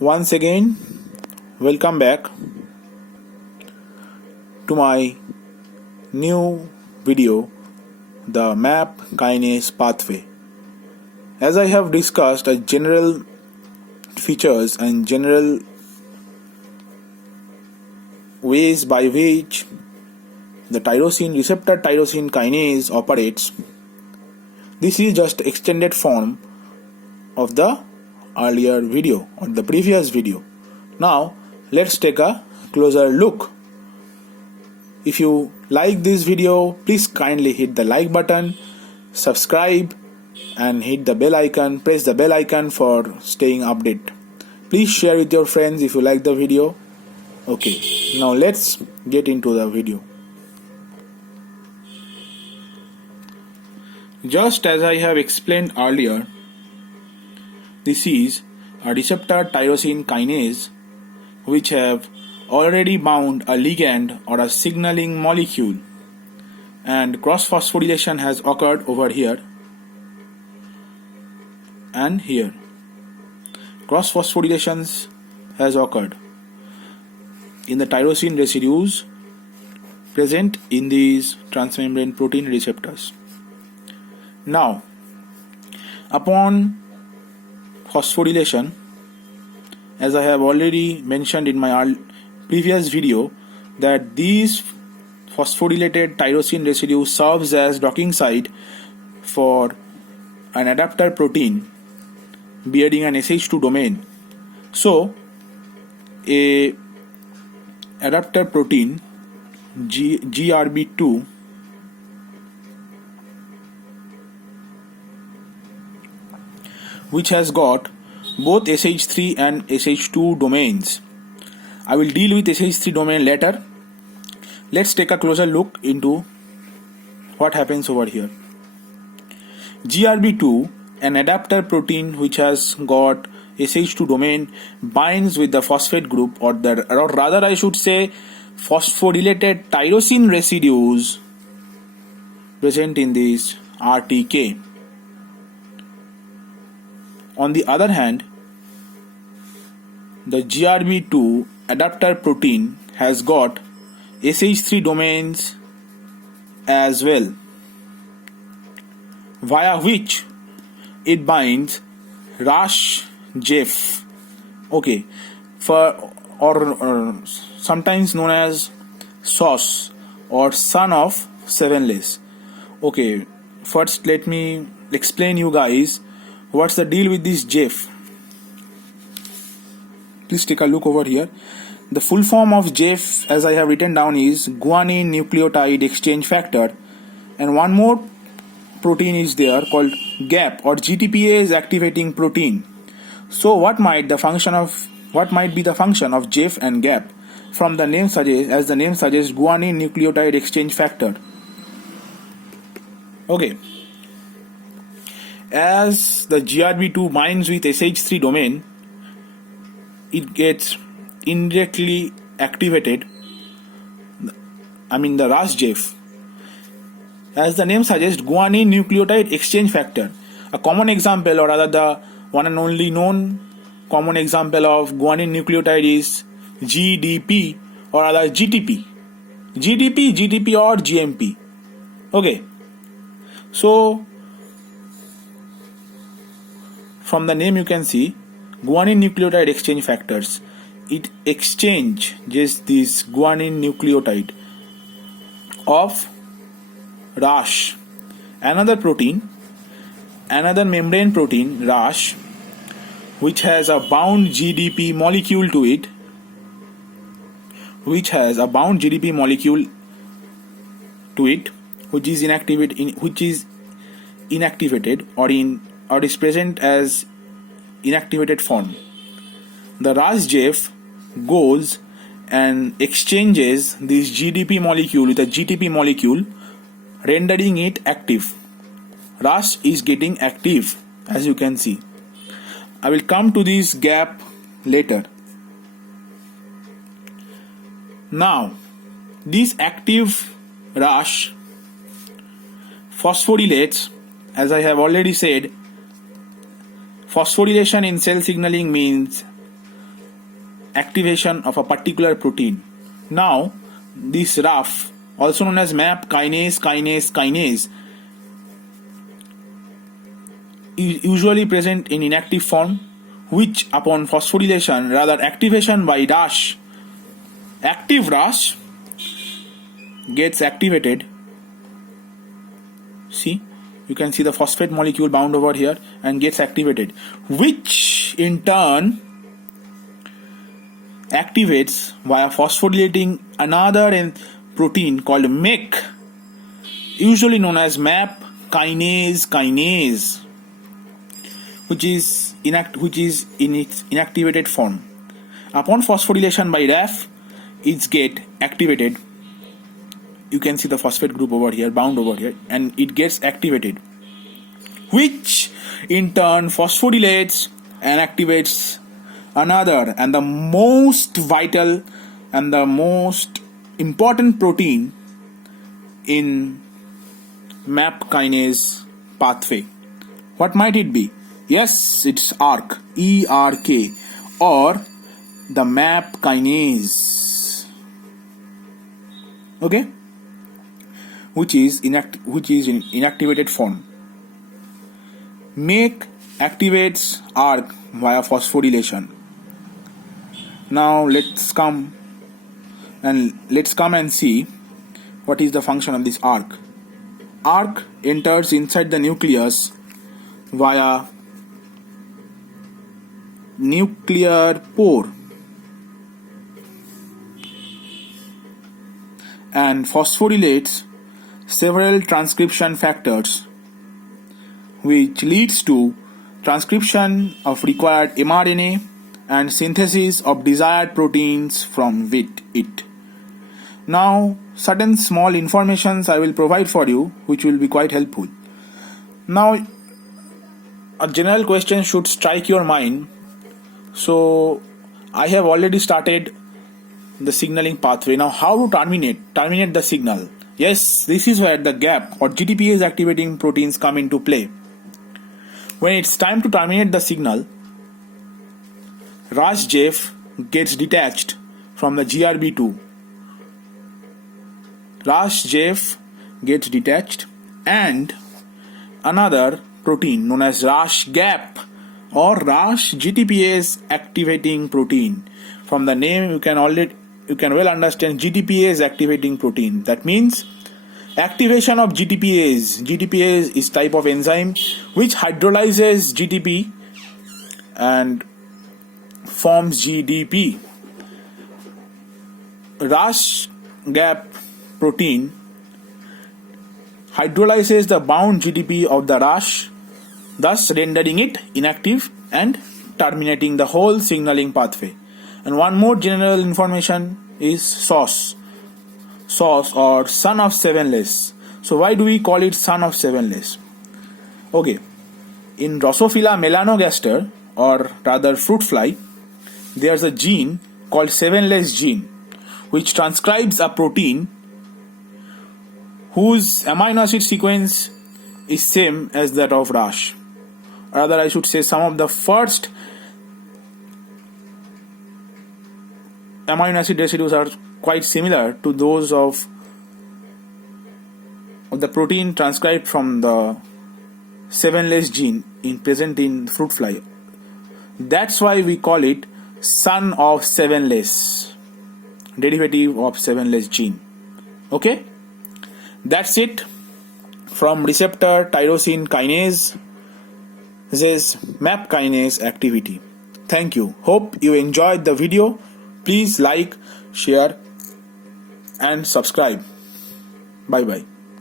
Once again, welcome back to my new video, the map kinase pathway. As I have discussed general features and general ways by which the receptor tyrosine kinase operates, this is just extended form of the earlier video or the previous video. Now let's take a closer look. If you like this video, please kindly hit the like button, subscribe and hit the bell icon, press the bell icon for staying updated. Please share with your friends if you like the video. Okay, now let's get into the video. Just as I have explained earlier, this is a receptor tyrosine kinase which have already bound a ligand or a signaling molecule, and cross phosphorylation has occurred over here and here. Cross phosphorylations has occurred in the tyrosine residues present in these transmembrane protein receptors. Now, upon phosphorylation, as I have already mentioned in my previous video, that these phosphorylated tyrosine residue serves as docking site for an adapter protein bearing an SH2 domain. So, a adapter protein GRB2 which has got both SH3 and SH2 domains. I will deal with SH3 domain later. Let's take a closer look into what happens over here. GRB2, an adapter protein which has got SH2 domain, binds with the phosphate group, or rather I should say phosphorylated tyrosine residues present in this RTK. On the other hand, the GRB2 adapter protein has got SH3 domains as well, via which it binds RAS-JEF, okay, or sometimes known as SOS or son of sevenless. Okay, first let me explain you guys what's the deal with this JEF. Please take a look over here. The full form of JEF, as I have written down, is guanine nucleotide exchange factor, and one more protein is there called GAP or GTPase activating protein. So what might be the function of JEF and GAP? From the name suggests, as the name suggests, guanine nucleotide exchange factor. Okay. As the GRB2 binds with SH3 domain, it gets indirectly activated, the RAS-JEF. As the name suggests, guanine nucleotide exchange factor. A common example, or rather the one and only known common example of guanine nucleotide is GDP or rather GTP. GTP or GMP. Okay. So, from the name you can see, guanine nucleotide exchange factors. It exchanges this guanine nucleotide of RAS, another membrane protein, RAS, which has a bound GDP molecule to it, which is inactivated or is present as inactivated form. The RAS-JEF goes and exchanges this GDP molecule with a GTP molecule, rendering it active. RAS is getting active, as you can see. I will come to this gap later. Now, this active RAS phosphorylates, as I have already said. Phosphorylation in cell signaling means activation of a particular protein. Now, this RAF, also known as MAP kinase, is usually present in inactive form, which upon phosphorylation, rather activation by RAS, active RAS gets activated. See, you can see the phosphate molecule bound over here and gets activated, which in turn activates via phosphorylating another protein called MEK, usually known as MAP kinase, which is in its inactivated form. Upon phosphorylation by RAF, it gets activated. You can see the phosphate group over here, bound over here, and it gets activated, which in turn phosphorylates and activates another and the most vital and the most important protein in MAP kinase pathway. What might it be? Yes, it's ERK, E-R-K, or the MAP kinase. Okay, which is in inactivated form. MEK activates ERK via phosphorylation. Now let's come and see what is the function of this ERK. ERK enters inside the nucleus via nuclear pore and phosphorylates several transcription factors, which leads to transcription of required mRNA and synthesis of desired proteins from it. Now, certain small informations I will provide for you, which will be quite helpful. Now, a general question should strike your mind. So, I have already started the signaling pathway. Now, how to terminate the signal? Yes, this is where the gap or GTPase activating proteins come into play. When it's time to terminate the signal, RAS-JEF gets detached from the GRB2. RAS-JEF gets detached and another protein known as RAS-GAP or RAS-GTPase activating protein. From the name you can well understand GTPase activating protein. That means activation of GTPase. GTPase is type of enzyme which hydrolyzes GTP and forms GDP. RAS-GAP protein hydrolyzes the bound GTP of the RAS, thus rendering it inactive and terminating the whole signaling pathway. And one more general information is SOS or son of sevenless. So why do we call it son of sevenless? Okay, in Drosophila melanogaster, or rather fruit fly, there's a gene called sevenless gene which transcribes a protein whose amino acid sequence is same as that of RAS. Rather, I should say some of the first amino acid residues are quite similar to those of the protein transcribed from the sevenless gene present in fruit fly. That's why we call it son of sevenless, derivative of sevenless gene. Okay, that's it from receptor tyrosine kinase. This is MAP kinase activity. Thank you. Hope you enjoyed the video. Please like, share and subscribe. Bye bye.